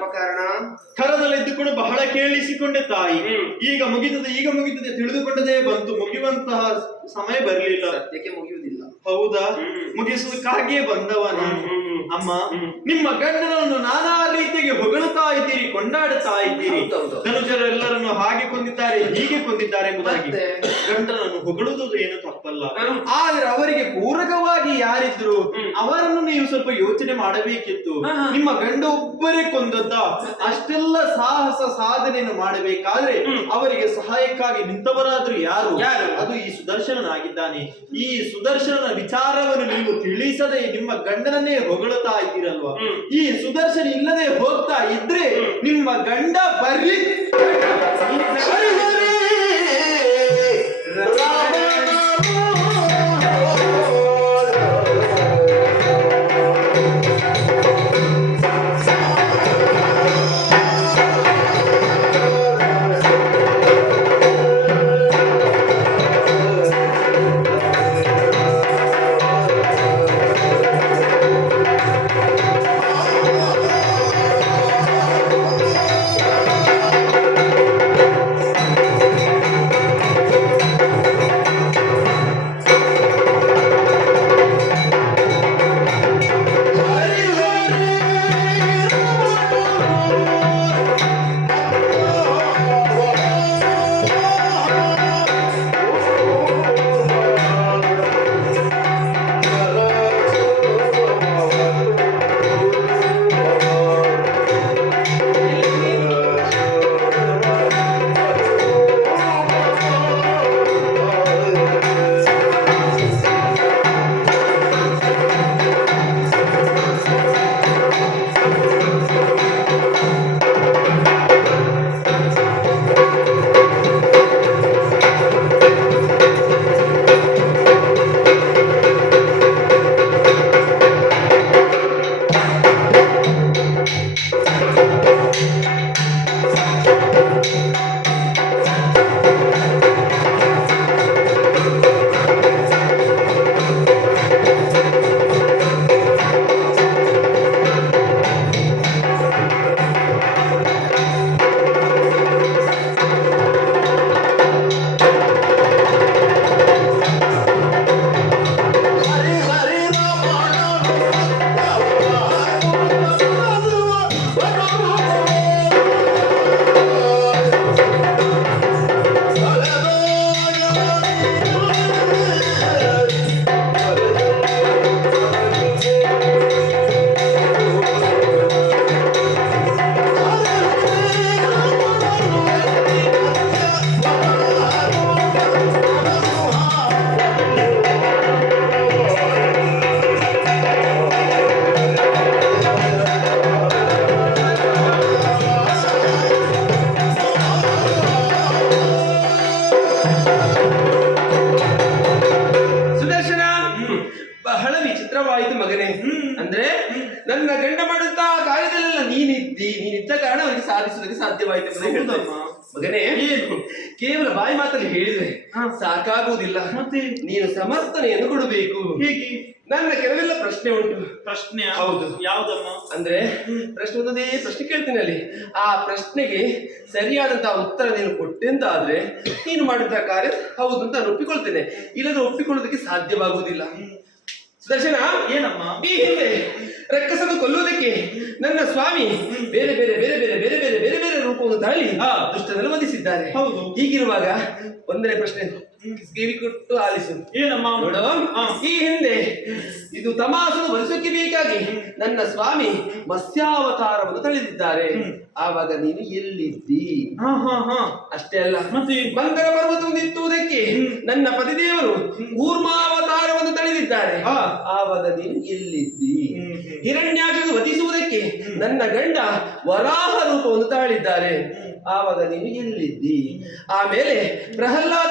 ಏನಪ್ಪ ಕಾರಣ? ಕರದಲ್ಲಿದ್ದುಕೊಂಡು ಬಹಳ ಕೇಳಿಸಿಕೊಂಡೆ ತಾಯಿ. ಈಗ ಮುಗಿತದೆ ತಿಳಿದುಕೊಂಡದೇ ಬಂತು, ಮುಗಿಯುವಂತಹ ಸಮಯ ಬರಲಿಲ್ಲ. ಸದ್ಯಕ್ಕೆ ಮುಗಿಯುವುದಿಲ್ಲ. ಹೌದಾ? ಮುಗಿಸುವುದಕ್ಕಾಗಿಯೇ ಬಂದವ ನಾನು. ಅಮ್ಮ, ನಿಮ್ಮ ಗಂಡನನ್ನು ನಾನಾ ರೀತಿಯಾಗಿ ಹೊಗಳುತ್ತಾ ಇದ್ದೀರಿ, ಕೊಂಡಾಡುತ್ತಾ ಇದ್ದೀರಿ. ಧನುಜರೆಲ್ಲರನ್ನು ಹಾಗೆ ಕೊಂದಿದ್ದಾರೆ, ಹೀಗೆ ಕೊಂದಿದ್ದಾರೆ ಎಂಬುದಾಗಿ ಗಂಡನನ್ನು ಹೊಗಳುವುದು ಏನು ತಪ್ಪಲ್ಲ. ಆದ್ರೆ ಅವರಿಗೆ ಪೂರಕವಾಗಿ ಯಾರಿದ್ರು ಅವರನ್ನು ನೀವು ಸ್ವಲ್ಪ ಯೋಚನೆ ಮಾಡಬೇಕಿತ್ತು. ನಿಮ್ಮ ಗಂಡ ಒಬ್ಬರೇ ಕೊಂದದ್ದ, ಅಷ್ಟೆಲ್ಲ ಸಾಹಸ ಸಾಧನೆಯನ್ನು ಮಾಡಬೇಕಾದ್ರೆ ಅವರಿಗೆ ಸಹಾಯಕ್ಕಾಗಿ ನಿಂತವರಾದ್ರೂ ಯಾರು? ಅದು ಈ ಸುದರ್ಶನನಾಗಿದ್ದಾನೆ. ಈ ಸುದರ್ಶನನ ವಿಚಾರವನ್ನು ನೀವು ತಿಳಿಸದೆ ನಿಮ್ಮ ಗಂಡನನ್ನೇ ಹೊಗಳುತ್ತಾ ಇದ್ದೀರಲ್ವಾ? ಈ ಸುದರ್ಶನ ಇಲ್ಲದೆ ಹೋಗ್ತಾ ಇದ್ರೆ ನಿಮ್ಮ ಗಂಡ ಬರ್ರಿ ಮಗನೇ. ಅಂದ್ರೆ ನನ್ನ ಗಂಡ ಮಾಡುತ್ತಾ ಕಾರ್ಯದಲ್ಲೆಲ್ಲ ನೀನಿದ್ದ ಕಾರಣ ಅವರಿಗೆ ಸಾಧಿಸುವುದಕ್ಕೆ ಸಾಧ್ಯವಾಯಿತು ಮಗನೇ. ಕೇವಲ ಬಾಯಿ ಮಾತಲ್ಲಿ ಹೇಳಿದ್ರೆ ಸಾಕಾಗುವುದಿಲ್ಲ, ಮತ್ತೆ ನೀನು ಸಮರ್ಥನೆಯನ್ನು ಕೊಡಬೇಕು. ಹೇಗೆ? ನನ್ನ ಕೆಲವೆಲ್ಲ ಪ್ರಶ್ನೆ ಉಂಟು. ಪ್ರಶ್ನೆ? ಹೌದು. ಯಾವ್ದಮ್ಮ? ಅಂದ್ರೆ ಪ್ರಶ್ನೆ ಒಂದೊಂದೇ ಪ್ರಶ್ನೆ ಕೇಳ್ತೀನಿ ಅಲ್ಲಿ. ಆ ಪ್ರಶ್ನೆಗೆ ಸರಿಯಾದಂತಹ ಉತ್ತರ ನೀನು ಕೊಟ್ಟೆಂತಾದ್ರೆ ನೀನು ಮಾಡಿದ ಕಾರ್ಯ ಹೌದು ಅಂತ ನಾನು ಒಪ್ಪಿಕೊಳ್ತೇನೆ, ಇಲ್ಲದ್ರೆ ಒಪ್ಪಿಕೊಳ್ಳೋದಕ್ಕೆ ಸಾಧ್ಯವಾಗುವುದಿಲ್ಲ. ಸುದರ್ಶನ, ಏನಮ್ಮ? ಈ ಹಿಂದೆ ರಕ್ಕಸನ್ನು ಕೊಲ್ಲುವುದಕ್ಕೆ ನನ್ನ ಸ್ವಾಮಿ ಬೇರೆ ಬೇರೆ ಬೇರೆ ಬೇರೆ ಬೇರೆ ಬೇರೆ ಬೇರೆ ಬೇರೆ ರೂಪವನ್ನು ತಾಳಿ ದುಷ್ಟನನ್ನು ವಧಿಸಿದ್ದಾರೆ. ಹೌದು. ಹೀಗಿರುವಾಗ ಒಂದನೇ ಪ್ರಶ್ನೆ ಕಿವಿ ಕೊಟ್ಟು ಆಲಿಸು. ಏನಮ್ಮ? ನೋಡು, ಈ ಹಿಂದೆ ಇದು ತಮಾಸನ್ನು ವಧಿಸೋಕೆ ಬೇಕಾಗಿ ನನ್ನ ಸ್ವಾಮಿ ಮತ್ಸ್ಯಾವತಾರವನ್ನು ತಳೆದಿದ್ದಾರೆ. ಆವಾಗ ನೀನು ಎಲ್ಲಿದ್ದಿ? ಅಷ್ಟೇ ಅಲ್ಲ, ಮತ್ತೆ ಮಂಗಲ ಪರ್ವತವನ್ನು ಎತ್ತುವುದಕ್ಕೆ ನನ್ನ ಪತಿದೇವರು ಕೂರ್ಮಾವತಾರವನ್ನು ತಳೆದಿದ್ದಾರೆ. ಆವಾಗ ನೀನು ಎಲ್ಲಿದ್ದಿ? ಹಿರಣ್ಯಾಕ್ಷನ್ನು ವಧಿಸುವುದಕ್ಕೆ ನನ್ನ ಗಂಡ ವರಾಹ ರೂಪವನ್ನು ತಾಳಿದ್ದಾರೆ. ಆವಾಗ ನೀನು ಎಲ್ಲಿದ್ದಿ? ಆಮೇಲೆ ಪ್ರಹ್ಲಾದ